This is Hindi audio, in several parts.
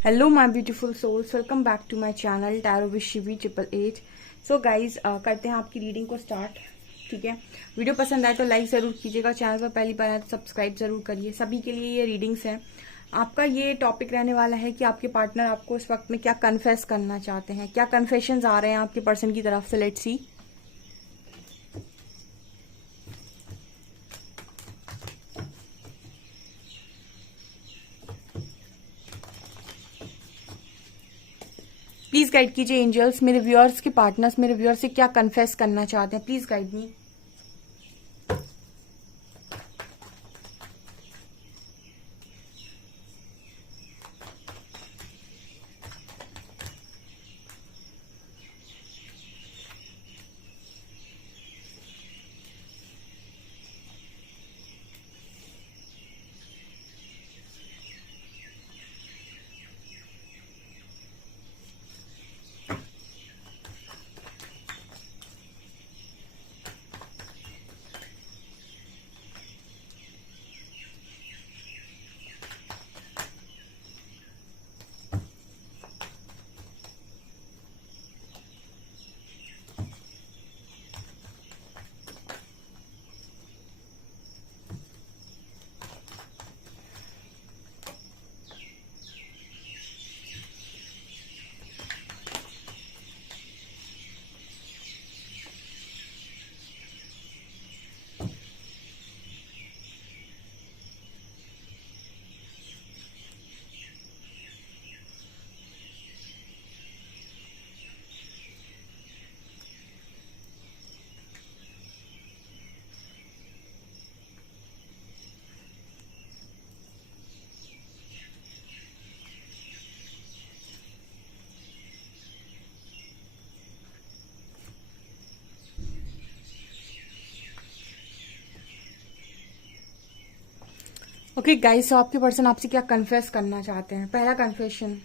Hello my beautiful souls, welcome back to my channel tarot with Shivi 888। So guys, करते हैं आपकी रीडिंग को स्टार्ट। ठीक है, वीडियो पसंद आए तो लाइक जरूर कीजिएगा, चैनल पर पहली बार आए तो सब्सक्राइब जरूर करिए। सभी के लिए ये रीडिंग्स हैं। आपका ये टॉपिक रहने वाला है कि आपके पार्टनर आपको इस वक्त में क्या कन्फेस करना चाहते हैं, क्या कन्फेशंस आ रहे हैं आपके पर्सन की तरफ से। Let's see. प्लीज गाइड कीजिए एंजल्स, मेरे व्यूअर्स के पार्टनर्स मेरे व्यूअर्स से क्या कन्फेस करना चाहते हैं। Please guide me. Okay guys, तो आपके पर्सन आपसे क्या कन्फेस करना चाहते हैं। पहला कन्फेशन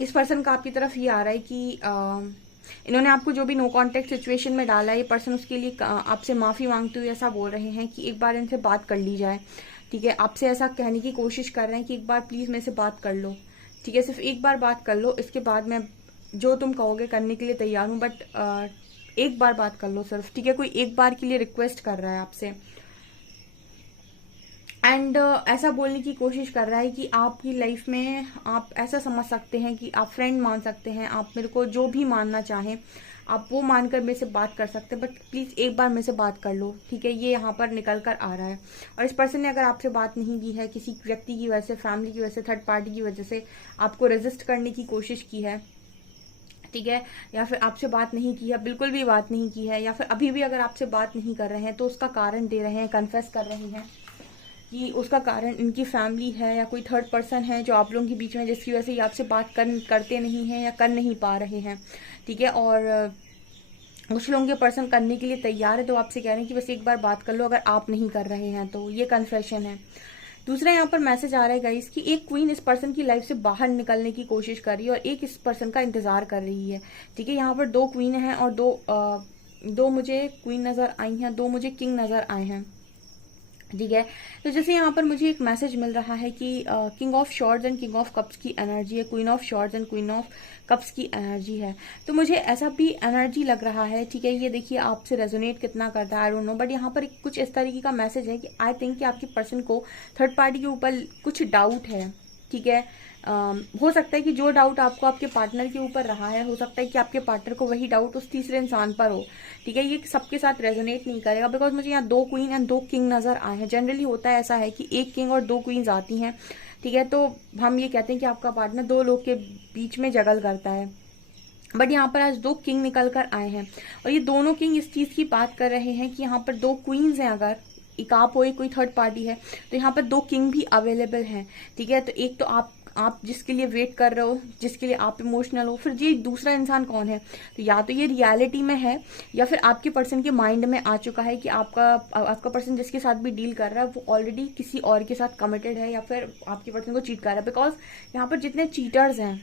इस पर्सन का आपकी तरफ ये आ रहा है कि इन्होंने आपको जो भी नो कांटेक्ट सिचुएशन में डाला है, ये पर्सन उसके लिए आपसे माफी मांगते हुए ऐसा बोल रहे हैं कि एक बार इनसे बात कर ली जाए। ठीक है, आपसे ऐसा कहने की कोशिश कर रहे हैं कि एक बार प्लीज मेरे से बात कर लो। ठीक है, सिर्फ एक बार बात कर लो, इसके बाद मैं जो तुम कहोगे करने के लिए तैयार हूं, बट एक बार बात कर लो सिर्फ। ठीक है, कोई एक बार के लिए रिक्वेस्ट कर रहा है आपसे। एंड ऐसा बोलने की कोशिश कर रहा है कि आपकी लाइफ में आप ऐसा समझ सकते हैं कि आप फ्रेंड मान सकते हैं, आप मेरे को जो भी मानना चाहें आप वो मानकर मेरे से बात कर सकते हैं, बट प्लीज एक बार मेरे से बात कर लो। ठीक है, ये यहाँ पर निकल कर आ रहा है। और इस पर्सन ने अगर आपसे बात नहीं की है, किसी व्यक्ति की वजह से, फैमिली की वजह से, थर्ड पार्टी की वजह से आपको रेजिस्ट करने की कोशिश की है, ठीक है, या फिर आपसे बात नहीं की है, बिल्कुल भी बात नहीं की है, या फिर अभी भी अगर आपसे बात नहीं कर रहे हैं तो उसका कारण दे रहे हैं, कन्फेस कर रहे हैं कि उसका कारण इनकी फैमिली है या कोई थर्ड पर्सन है जो आप लोगों के बीच में, जिसकी वजह से ये आपसे बात करते नहीं हैं या कर नहीं पा रहे हैं। ठीक है, और कुछ लोगों के पर्सन करने के लिए तैयार है, तो आपसे कह रहे हैं कि बस एक बार बात कर लो अगर आप नहीं कर रहे हैं तो। ये कन्फेशन है। दूसरा यहाँ पर मैसेज आ रहा है गाइस कि एक क्वीन इस पर्सन की लाइफ से बाहर निकलने की कोशिश कर रही है और एक इस पर्सन का इंतजार कर रही है। ठीक है, यहाँ पर दो क्वीन हैं और दो मुझे क्वीन नजर आई हैं, दो मुझे किंग नजर आए हैं। ठीक है, तो जैसे यहाँ पर मुझे एक मैसेज मिल रहा है कि king of swords and king of cups की एनर्जी है, queen of swords and queen of cups की एनर्जी है। तो मुझे ऐसा भी एनर्जी लग रहा है। ठीक है, ये देखिए आपसे रेजोनेट कितना करता है आई डोंट नो, बट यहाँ पर कुछ इस तरीके का मैसेज है कि आई थिंक कि आपके पर्सन को थर्ड पार्टी के ऊपर कुछ डाउट है। ठीक है, हो सकता है कि जो डाउट आपको आपके पार्टनर के ऊपर रहा है, हो सकता है कि आपके पार्टनर को वही डाउट उस तीसरे इंसान पर हो। ठीक है, ये सबके साथ रेजोनेट नहीं करेगा, बिकॉज मुझे यहाँ दो क्वीन एंड दो किंग नजर आए हैं। जनरली होता है ऐसा है कि एक किंग और दो क्वींस आती हैं। ठीक है, तो हम ये कहते हैं कि आपका पार्टनर दो लोग के बीच में जगल करता है, बट यहाँ पर आज दो किंग निकल कर आए हैं और ये दोनों किंग इस चीज की बात कर रहे हैं कि यहाँ पर दो क्वींस हैं, अगर एक आप हो, एक कोई थर्ड पार्टी है, तो यहाँ पर दो किंग भी अवेलेबल हैं। ठीक है, तो एक तो आप जिसके लिए वेट कर रहे हो, जिसके लिए आप इमोशनल हो, फिर ये दूसरा इंसान कौन है, तो या तो ये रियलिटी में है या फिर आपके पर्सन के माइंड में आ चुका है कि आपका पर्सन जिसके साथ भी डील कर रहा है वो ऑलरेडी किसी और के साथ कमिटेड है या फिर आपके पर्सन को चीट कर रहा है। बिकॉज यहाँ पर जितने चीटर्स हैं,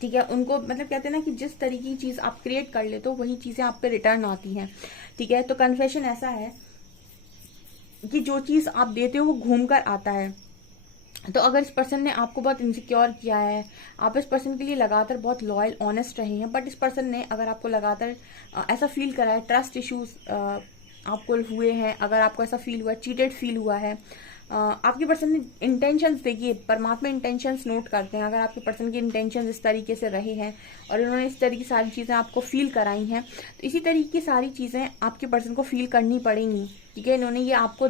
ठीक है, उनको मतलब कहते हैं ना कि जिस तरीके की चीज आप क्रिएट कर लेते हो वही चीजें आप पे रिटर्न आती हैं। ठीक है, तो कन्फेशन ऐसा है कि जो चीज आप देते हो वो घूम कर आता है। तो अगर इस पर्सन ने आपको बहुत इनसिक्योर किया है, आप इस पर्सन के लिए लगातार बहुत लॉयल ऑनेस्ट रहे हैं, बट इस पर्सन ने अगर आपको लगातार ऐसा फील करा है, ट्रस्ट इश्यूज आपको हुए हैं, अगर आपको ऐसा फील हुआ, चीटेड फील हुआ है, आपके पर्सन ने इंटेंशंस, देखिए परमात्मा इंटेंशंस नोट करते हैं, अगर आपके पर्सन के इंटेंशंस इस तरीके से रहे हैं और इन्होंने इस तरीके की सारी चीज़ें आपको फील कराई हैं, तो इसी तरीके की सारी चीज़ें आपके पर्सन को फील करनी पड़ेंगी। ठीक है, इन्होंने ये आपको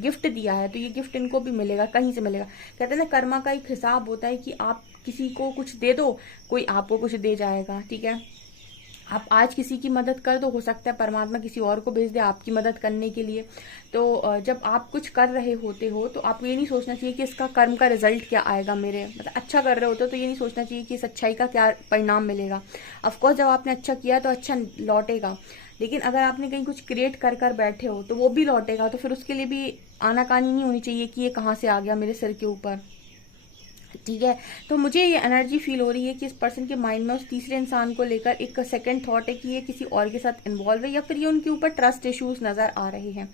गिफ्ट दिया है तो ये गिफ्ट इनको भी मिलेगा, कहीं से मिलेगा। कहते हैं ना, कर्मा का एक हिसाब होता है कि आप किसी को कुछ दे दो, कोई आपको कुछ दे जाएगा। ठीक है, आप आज किसी की मदद कर दो, हो सकता है परमात्मा किसी और को भेज दे आपकी मदद करने के लिए। तो जब आप कुछ कर रहे होते हो तो आपको ये नहीं सोचना चाहिए कि इसका कर्म का रिजल्ट क्या आएगा मेरे, मतलब अच्छा कर रहे होते हो तो ये नहीं सोचना चाहिए कि इस अच्छाई का क्या परिणाम मिलेगा। ऑफकोर्स जब आपने अच्छा किया तो अच्छा लौटेगा, लेकिन अगर आपने कहीं कुछ क्रिएट कर कर बैठे हो तो वो भी लौटेगा, तो फिर उसके लिए भी आनाकानी नहीं होनी चाहिए कि ये कहाँ से आ गया मेरे सिर के ऊपर। ठीक है, तो मुझे ये एनर्जी फील हो रही है कि इस पर्सन के माइंड में उस तीसरे इंसान को लेकर एक सेकंड थॉट है कि ये किसी और के साथ इन्वॉल्व है, या फिर ये उनके ऊपर ट्रस्ट इश्यूज नजर आ रहे हैं।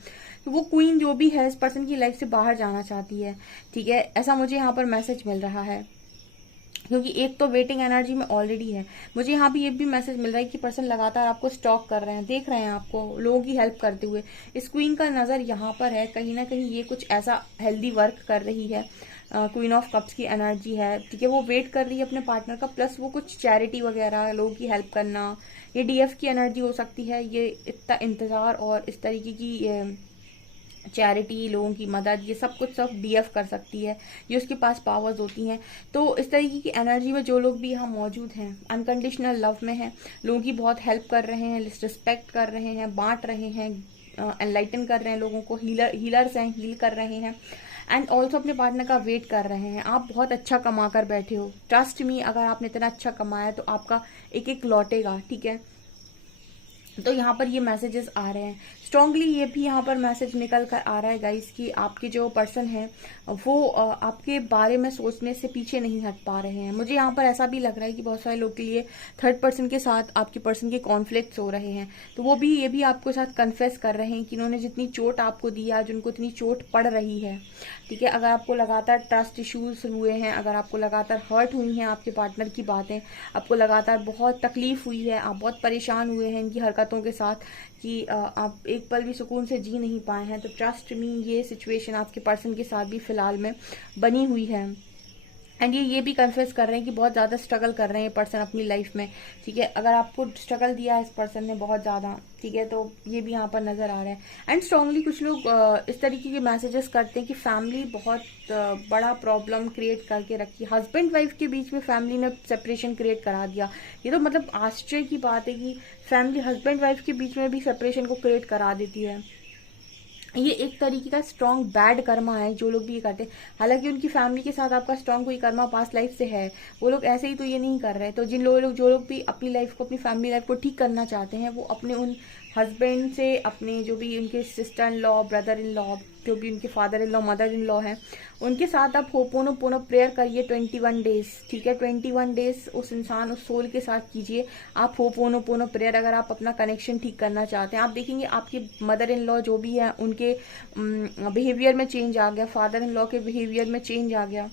तो वो क्वीन जो भी है इस पर्सन की लाइफ से बाहर जाना चाहती है। ठीक है, ऐसा मुझे यहाँ पर मैसेज मिल रहा है, क्योंकि एक तो वेटिंग एनर्जी में ऑलरेडी है। मुझे यहाँ भी ये भी मैसेज मिल रहा है कि पर्सन लगातार आपको स्टॉक कर रहे हैं, देख रहे हैं आपको लोगों की हेल्प करते हुए। इस क्वीन का नजर यहाँ पर है, कहीं ना कहीं ये कुछ ऐसा हेल्दी वर्क कर रही है। क्वीन ऑफ कप्स की एनर्जी है। ठीक है, वो वेट कर रही है अपने पार्टनर का, प्लस वो कुछ चैरिटी वगैरह लोगों की हेल्प करना, ये डीएफ की एनर्जी हो सकती है। ये इतना इंतजार और इस तरीके की चैरिटी, लोगों की मदद, ये सब कुछ सब डीएफ कर सकती है, ये उसके पास पावर्स होती हैं। तो इस तरीके की एनर्जी में जो लोग भी यहाँ मौजूद हैं, अनकंडीशनल लव में हैं, लोगों की बहुत हेल्प कर रहे हैं, रिस्पेक्ट कर रहे हैं, बांट रहे हैं, एनलाइटन कर रहे हैं लोगों को, हीलर्स हैं, हील कर रहे हैं, एंड ऑल्सो अपने पार्टनर का वेट कर रहे हैं। आप बहुत अच्छा कमा कर बैठे हो, ट्रस्ट मी, अगर आपने इतना अच्छा कमाया तो आपका एक एक लौटेगा। ठीक है, तो यहाँ पर ये मैसेजेस आ रहे हैं स्ट्रांगली। ये भी यहाँ पर मैसेज निकल कर आ रहा है गाइस कि आपके जो पर्सन है वो आपके बारे में सोचने से पीछे नहीं हट पा रहे हैं। मुझे यहाँ पर ऐसा भी लग रहा है कि बहुत सारे लोग के लिए थर्ड पर्सन के साथ आपके पर्सन के कॉन्फ्लिक्ट्स हो रहे हैं, तो वो भी ये भी आपके साथ कन्फेस कर रहे हैं कि इन्होंने जितनी चोट आपको दी, आज उनको इतनी चोट पड़ रही है। ठीक है, अगर आपको लगातार ट्रस्ट इश्यूज हुए हैं, अगर आपको लगातार हर्ट हुई हैं आपके पार्टनर की बातें, आपको लगातार बहुत तकलीफ हुई है, आप बहुत परेशान हुए हैं इनकी हरकतों के साथ कि आप एक पल भी सुकून से जी नहीं पाए हैं, तो ट्रस्ट मी, ये सिचुएशन आपके पर्सन के साथ भी फिलहाल में बनी हुई है। एंड ये भी कन्फेस कर रहे हैं कि बहुत ज़्यादा स्ट्रगल कर रहे हैं पर्सन अपनी लाइफ में। ठीक है, अगर आपको स्ट्रगल दिया है इस पर्सन ने बहुत ज़्यादा, ठीक है, तो ये भी यहाँ पर नज़र आ रहा है। एंड स्ट्रांगली कुछ लोग इस तरीके के मैसेजेस करते हैं कि फैमिली बहुत बड़ा प्रॉब्लम क्रिएट करके रखी, हस्बैंड वाइफ के बीच में फैमिली ने सेपरेशन क्रिएट करा दिया। ये तो मतलब आश्चर्य की बात है कि फैमिली हस्बैंड वाइफ के बीच में भी सेपरेशन को क्रिएट करा देती है। ये एक तरीके का स्ट्रॉन्ग बैड कर्मा है जो लोग भी ये करते हैं। हालांकि उनकी फैमिली के साथ आपका स्ट्रॉन्ग कोई कर्मा पास्ट लाइफ से है, वो लोग ऐसे ही तो ये नहीं कर रहे। तो जो लोग भी अपनी लाइफ को, अपनी फैमिली लाइफ को ठीक करना चाहते हैं, वो अपने उन हस्बैंड से, अपने जो भी उनके sister in law, brother in law, जो भी उनके father in law, mother in law हैं, उनके साथ आप होपोनोपोनो प्रेयर करिए 21 डेज। ठीक है, 21 डेज उस इंसान, उस सोल के साथ कीजिए आप होपोनोपोनो प्रेयर, अगर आप अपना कनेक्शन ठीक करना चाहते हैं। आप देखेंगे आपके मदर इन लॉ जो भी है उनके बिहेवियर में चेंज आ गया, फादर इन लॉ के बिहेवियर में चेंज आ गया।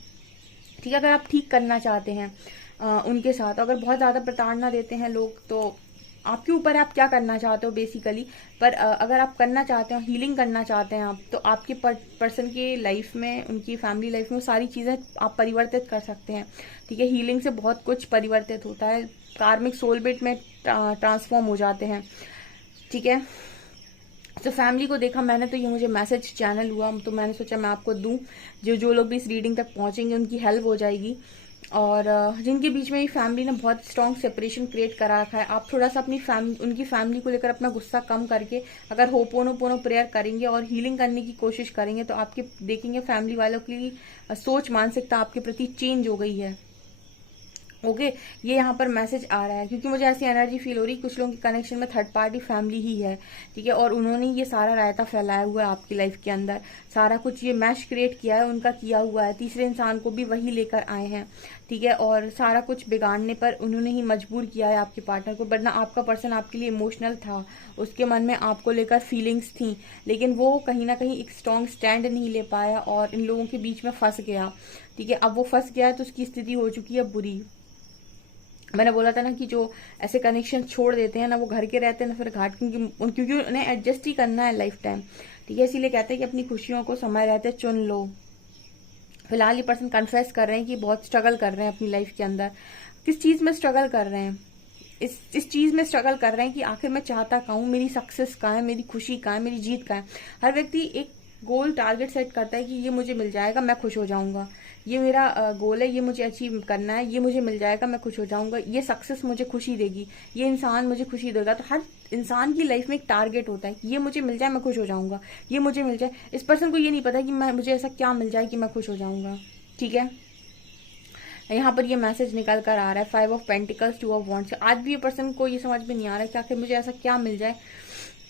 ठीक है, अगर आप ठीक करना चाहते हैं उनके साथ, अगर बहुत ज़्यादा प्रताड़ना देते हैं लोग, तो आपके ऊपर आप क्या करना चाहते हो बेसिकली। पर अगर आप करना चाहते हो, हीलिंग करना चाहते हैं आप, तो आपके पर्सन के लाइफ में, उनकी फैमिली लाइफ में सारी चीज़ें आप परिवर्तित कर सकते हैं। ठीक है, हीलिंग से बहुत कुछ परिवर्तित होता है, कार्मिक सोलमेट में ट्रांसफॉर्म हो जाते हैं। ठीक है, तो फैमिली को देखा मैंने, तो ये मुझे मैसेज चैनल हुआ, तो मैंने सोचा मैं आपको दूं। जो लोग भी इस रीडिंग तक पहुंचेंगे उनकी हेल्प हो जाएगी। और जिनके बीच में फैमिली ने बहुत स्ट्रॉन्ग सेपरेशन क्रिएट करा रखा है, आप थोड़ा सा अपनी उनकी फैमिली को लेकर अपना गुस्सा कम करके अगर होपोनोपोनो प्रेयर करेंगे और हीलिंग करने की कोशिश करेंगे, तो आपके देखेंगे फैमिली वालों की सोच, मानसिकता आपके प्रति चेंज हो गई है। ओके ये यहाँ पर मैसेज आ रहा है, क्योंकि मुझे ऐसी एनर्जी फील हो रही है कुछ लोगों के कनेक्शन में थर्ड पार्टी फैमिली ही है, ठीक है, और उन्होंने ये सारा रायता फैलाया हुआ है आपकी लाइफ के अंदर, सारा कुछ ये मैश क्रिएट किया है, उनका किया हुआ है, तीसरे इंसान को भी वही लेकर आए हैं, ठीक है, और सारा कुछ बिगाड़ने पर उन्होंने ही मजबूर किया है आपके पार्टनर को, वरना आपका पर्सन आपके लिए इमोशनल था, उसके मन में आपको लेकर फीलिंग्स थी, लेकिन वो कहीं ना कहीं एक स्ट्रॉन्ग स्टैंड नहीं ले पाया और इन लोगों के बीच में फंस गया, ठीक है, अब वो फंस गया है तो उसकी स्थिति हो चुकी है बुरी। मैंने बोला था ना कि जो ऐसे कनेक्शन छोड़ देते हैं ना, वो घर के रहते हैं ना फिर घाट, क्योंकि उन्हें एडजस्ट ही करना है लाइफ टाइम, ठीक है, इसीलिए कहते हैं कि अपनी खुशियों को समय रहते चुन लो। फिलहाल ये पर्सन कन्फेस कर रहे हैं कि बहुत स्ट्रगल कर रहे हैं अपनी लाइफ के अंदर। किस चीज में स्ट्रगल कर रहे हैं? इस चीज में स्ट्रगल कर रहे हैं कि आखिर मैं चाहता कहाँ हूँ, मेरी सक्सेस कहाँ है, मेरी खुशी कहाँ है, मेरी जीत कहाँ है। हर व्यक्ति एक गोल टारगेट सेट करता है कि ये मुझे मिल जाएगा मैं खुश हो जाऊंगा, ये मेरा गोल है, ये मुझे अचीव करना है, ये मुझे मिल जाएगा मैं खुश हो जाऊंगा, ये सक्सेस मुझे खुशी देगी, ये इंसान मुझे खुशी देगा। तो हर इंसान की लाइफ में एक टारगेट होता है कि ये मुझे मिल जाए मैं खुश हो जाऊंगा, ये मुझे मिल जाए। इस पर्सन को ये नहीं पता कि मुझे ऐसा क्या मिल जाए कि मैं खुश हो जाऊंगा, ठीक है। यहाँ पर ये मैसेज निकल कर आ रहा है 5 ऑफ पेंटिकल्स 2 ऑफ वॉन्ड्स। आज भी ये पर्सन को ये समझ में नहीं आ रहा है कि आखिर मुझे ऐसा क्या मिल जाए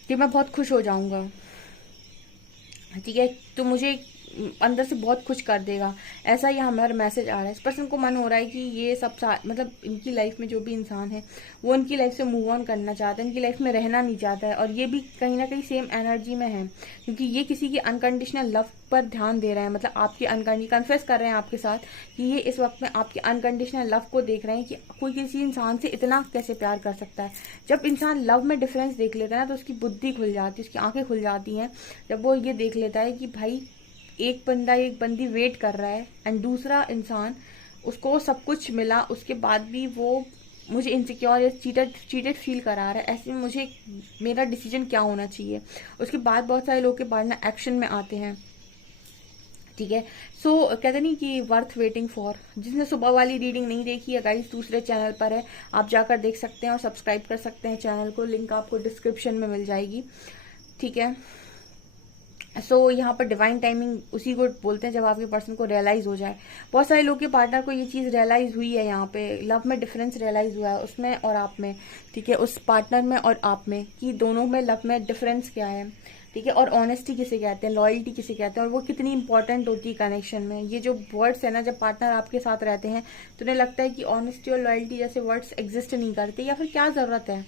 कि मैं बहुत खुश हो जाऊंगा, ठीक है, तो मुझे अंदर से बहुत खुश कर देगा, ऐसा ही हमारा मैसेज आ रहा है। इस पर्सन को मन हो रहा है कि ये सब मतलब इनकी लाइफ में जो भी इंसान है वो इनकी लाइफ से मूव ऑन करना चाहता है, इनकी लाइफ में रहना नहीं चाहता है, और ये भी कहीं ना कहीं सेम एनर्जी में है, क्योंकि ये किसी की अनकंडीशनल लव पर ध्यान दे रहे हैं, मतलब आपके कन्फेस कर रहे हैं आपके साथ कि ये इस वक्त में आपके अनकंडीशनल लव को देख रहे हैं कि कोई किसी इंसान से इतना कैसे प्यार कर सकता है। जब इंसान लव में डिफरेंस देख लेता है ना तो उसकी बुद्धि खुल जाती है, उसकी आंखें खुल जाती हैं, जब वो ये देख लेता है कि भाई एक बंदा एक बंदी वेट कर रहा है एंड दूसरा इंसान उसको सब कुछ मिला उसके बाद भी वो मुझे इनसिक्योर या चीटेड फील करा रहा है, ऐसे में मुझे मेरा डिसीजन क्या होना चाहिए। उसके बाद बहुत सारे लोग के बाद ना एक्शन में आते हैं, ठीक है। सो कहते नहीं कि वर्थ वेटिंग फॉर। जिसने सुबह वाली रीडिंग नहीं देखी है गाइस, दूसरे चैनल पर है, आप जाकर देख सकते हैं और सब्सक्राइब कर सकते हैं चैनल को, लिंक आपको डिस्क्रिप्शन में मिल जाएगी, ठीक है। सो यहाँ पर डिवाइन टाइमिंग उसी को बोलते हैं जब आपके पर्सन को रियलाइज हो जाए। बहुत सारे लोग के पार्टनर को ये चीज रियलाइज हुई है, यहाँ पे लव में डिफरेंस रियलाइज हुआ है उसमें और आप में, ठीक है, उस पार्टनर में और आप में, कि दोनों में लव में डिफरेंस क्या है, ठीक है, और ऑनेस्टी किसे कहते हैं, लॉयल्टी किसे कहते हैं, और वो कितनी इंपॉर्टेंट होती है कनेक्शन में। ये जो वर्ड्स है ना, जब पार्टनर आपके साथ रहते हैं तो उन्हें लगता है कि ऑनेस्टी और लॉयल्टी जैसे वर्ड्स एग्जिस्ट नहीं करते, या फिर क्या जरूरत है,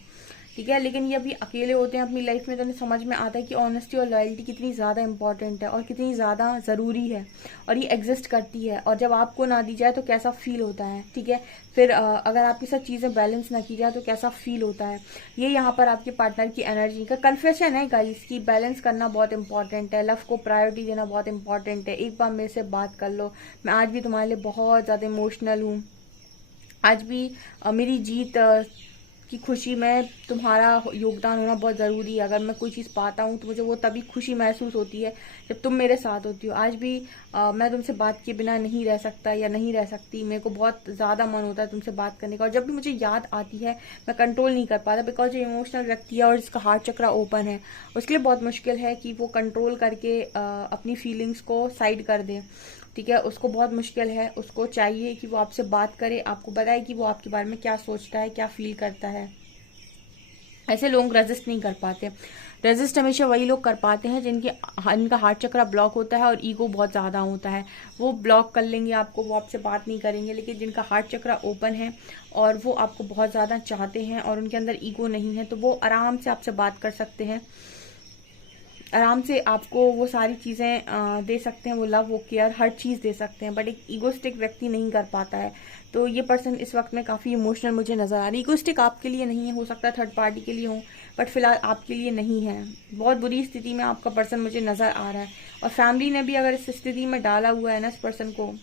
ठीक है, लेकिन ये अभी अकेले होते हैं अपनी लाइफ में तो उन्हें समझ में आता है कि ऑनेस्टी और लॉयल्टी कितनी ज़्यादा इंपॉर्टेंट है और कितनी ज़्यादा ज़रूरी है, और ये एग्जिस्ट करती है, और जब आपको ना दी जाए तो कैसा फील होता है, ठीक है, फिर अगर आपकी सब चीज़ें बैलेंस ना की जाए तो कैसा फील होता है। ये यहाँ पर आपके पार्टनर की एनर्जी का कन्फेशन है गाइस कि बैलेंस करना बहुत इंपॉर्टेंट है, लव को प्रायोरिटी देना बहुत इंपॉर्टेंट है। एक बार मेरे से बात कर लो, मैं आज भी तुम्हारे लिए बहुत ज़्यादा इमोशनल हूँ, आज भी मेरी जीत की खुशी में तुम्हारा योगदान होना बहुत ज़रूरी है। अगर मैं कोई चीज़ पाता हूँ तो मुझे वो तभी खुशी महसूस होती है जब तुम मेरे साथ होती हो। आज भी मैं तुमसे बात किए बिना नहीं रह सकता या नहीं रह सकती, मेरे को बहुत ज़्यादा मन होता है तुमसे बात करने का, और जब भी मुझे याद आती है मैं कंट्रोल नहीं कर पाता, बिकॉज जो इमोशनल व्यक्ति है और जिसका हार्ट चक्रा ओपन है उसके लिए बहुत मुश्किल है कि वो कंट्रोल करके अपनी फीलिंग्स को साइड कर दे, ठीक है, उसको बहुत मुश्किल है, उसको चाहिए कि वो आपसे बात करे, आपको बताए कि वो आपके बारे में क्या सोचता है, क्या फील करता है। ऐसे लोग रेजिस्ट नहीं कर पाते। रेजिस्ट हमेशा वही लोग कर पाते हैं जिनका हार्ट चक्रा ब्लॉक होता है और ईगो बहुत ज़्यादा होता है, वो ब्लॉक कर लेंगे आपको, वो आपसे बात नहीं करेंगे। लेकिन जिनका हार्ट चक्रा ओपन है और वो आपको बहुत ज़्यादा चाहते हैं और उनके अंदर ईगो नहीं है, तो वो आराम से आपसे बात कर सकते हैं, आराम से आपको वो सारी चीज़ें दे सकते हैं, वो लव वो केयर हर चीज़ दे सकते हैं। बट एक ईगोस्टिक व्यक्ति नहीं कर पाता है, तो ये पर्सन इस वक्त में काफ़ी इमोशनल मुझे नजर आ रही है। ईगोस्टिक आपके लिए नहीं है, हो सकता है थर्ड पार्टी के लिए हो, बट फिलहाल आपके लिए नहीं है। बहुत बुरी स्थिति में आपका पर्सन मुझे नजर आ रहा है, और फैमिली ने भी अगर इस स्थिति में डाला हुआ है ना इस पर्सन को,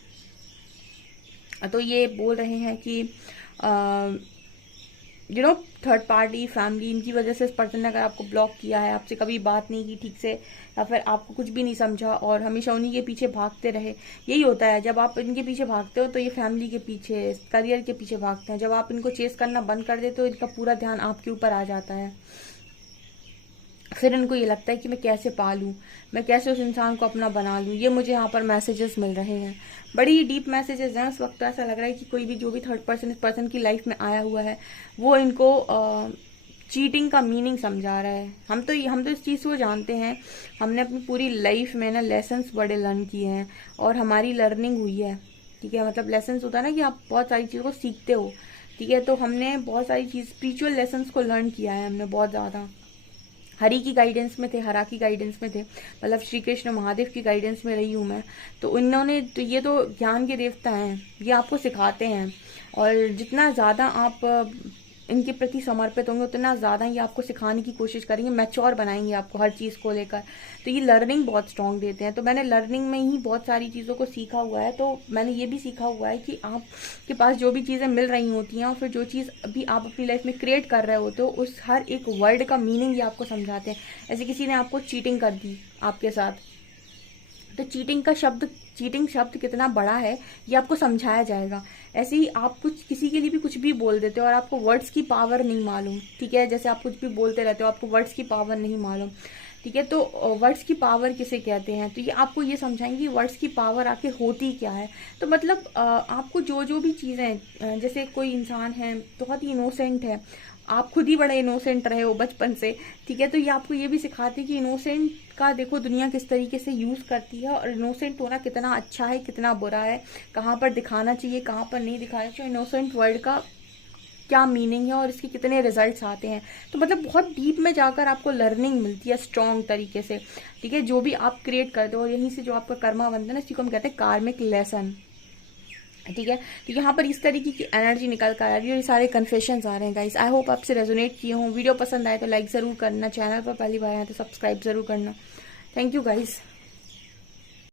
तो ये बोल रहे हैं कि थर्ड पार्टी फैमिली, इनकी वजह से इस पर्सन ने अगर आपको ब्लॉक किया है, आपसे कभी बात नहीं की ठीक से, या फिर आपको कुछ भी नहीं समझा और हमेशा उन्हीं के पीछे भागते रहे। यही होता है जब आप इनके पीछे भागते हो तो ये फैमिली के पीछे, करियर के पीछे भागते हैं। जब आप इनको चेस करना बंद कर देते हो, इनका पूरा ध्यान आपके ऊपर आ जाता है। फिर इनको ये लगता है कि मैं कैसे पालूं, मैं कैसे उस इंसान को अपना बना लूं। ये मुझे यहाँ पर मैसेजेस मिल रहे हैं, बड़ी डीप मैसेजेस हैं। उस वक्त तो ऐसा लग रहा है कि कोई भी जो भी थर्ड पर्सन इस पर्सन की लाइफ में आया हुआ है वो इनको चीटिंग का मीनिंग समझा रहा है। हम तो इस चीज़ को जानते हैं, हमने अपनी पूरी लाइफ में ना लेसन्स बड़े लर्न किए हैं और हमारी लर्निंग हुई है। ठीक है, मतलब लेसन्स होता है ना कि आप बहुत सारी चीज़ों को सीखते हो। ठीक है, तो हमने बहुत सारी चीज़ स्पिरिचुअल लेसन्स को लर्न किया है हमने बहुत ज़्यादा। हरि की गाइडेंस में थे, हरा की गाइडेंस में थे, मतलब श्री कृष्ण महादेव की गाइडेंस में रही हूँ मैं। तो इन्होंने तो ये तो ज्ञान के देवता हैं, ये आपको सिखाते हैं। और जितना ज़्यादा आप इनके प्रति समर्पित होंगे उतना ज़्यादा ये आपको सिखाने की कोशिश करेंगे, मैच्योर बनाएंगे आपको हर चीज़ को लेकर। तो ये लर्निंग बहुत स्ट्रांग देते हैं। तो मैंने लर्निंग में ही बहुत सारी चीज़ों को सीखा हुआ है। तो मैंने ये भी सीखा हुआ है कि आपके पास जो भी चीज़ें मिल रही होती हैं और फिर जो चीज़ अभी आप अपनी लाइफ में क्रिएट कर रहे होते हो उस हर एक वर्ड का मीनिंग ये आपको समझाते हैं। ऐसे किसी ने आपको चीटिंग कर दी आपके साथ, तो चीटिंग शब्द कितना बड़ा है ये आपको समझाया जाएगा। ऐसे ही आप कुछ किसी के लिए भी कुछ भी बोल देते हो और आपको वर्ड्स की पावर नहीं मालूम। ठीक है, जैसे आप कुछ भी बोलते रहते हो, आपको वर्ड्स की पावर नहीं मालूम। ठीक है, तो वर्ड्स की पावर किसे कहते हैं, तो ये आपको ये समझाएंगे कि वर्ड्स की पावर आखिर होती क्या है। तो मतलब आपको जो जो भी चीज़ें, जैसे कोई इंसान है बहुत ही इनोसेंट है, आप खुद ही बड़े इनोसेंट रहे हो बचपन से। ठीक है, तो ये आपको ये भी सिखाती है कि इनोसेंट का देखो दुनिया किस तरीके से यूज़ करती है और इनोसेंट होना कितना अच्छा है कितना बुरा है, कहाँ पर दिखाना चाहिए कहाँ पर नहीं दिखाना चाहिए, इनोसेंट वर्ड का क्या मीनिंग है और इसके कितने रिजल्ट्स आते हैं। तो मतलब बहुत डीप में जाकर आपको लर्निंग मिलती है स्ट्रॉन्ग तरीके से। ठीक है, जो भी आप क्रिएट करते हो और यहीं से जो आपका कर्मा बनता है ना, इसी को हम कहते हैं कार्मिक लेसन। ठीक है, तो यहाँ पर इस तरीके की एनर्जी निकल कर आ रही है और ये सारे कन्फेशंस आ रहे हैं गाइस। आई होप आपसे रेजोनेट किए हों। वीडियो पसंद आए तो लाइक ज़रूर करना, चैनल पर पहली बार आए तो सब्सक्राइब ज़रूर करना। Thank you guys.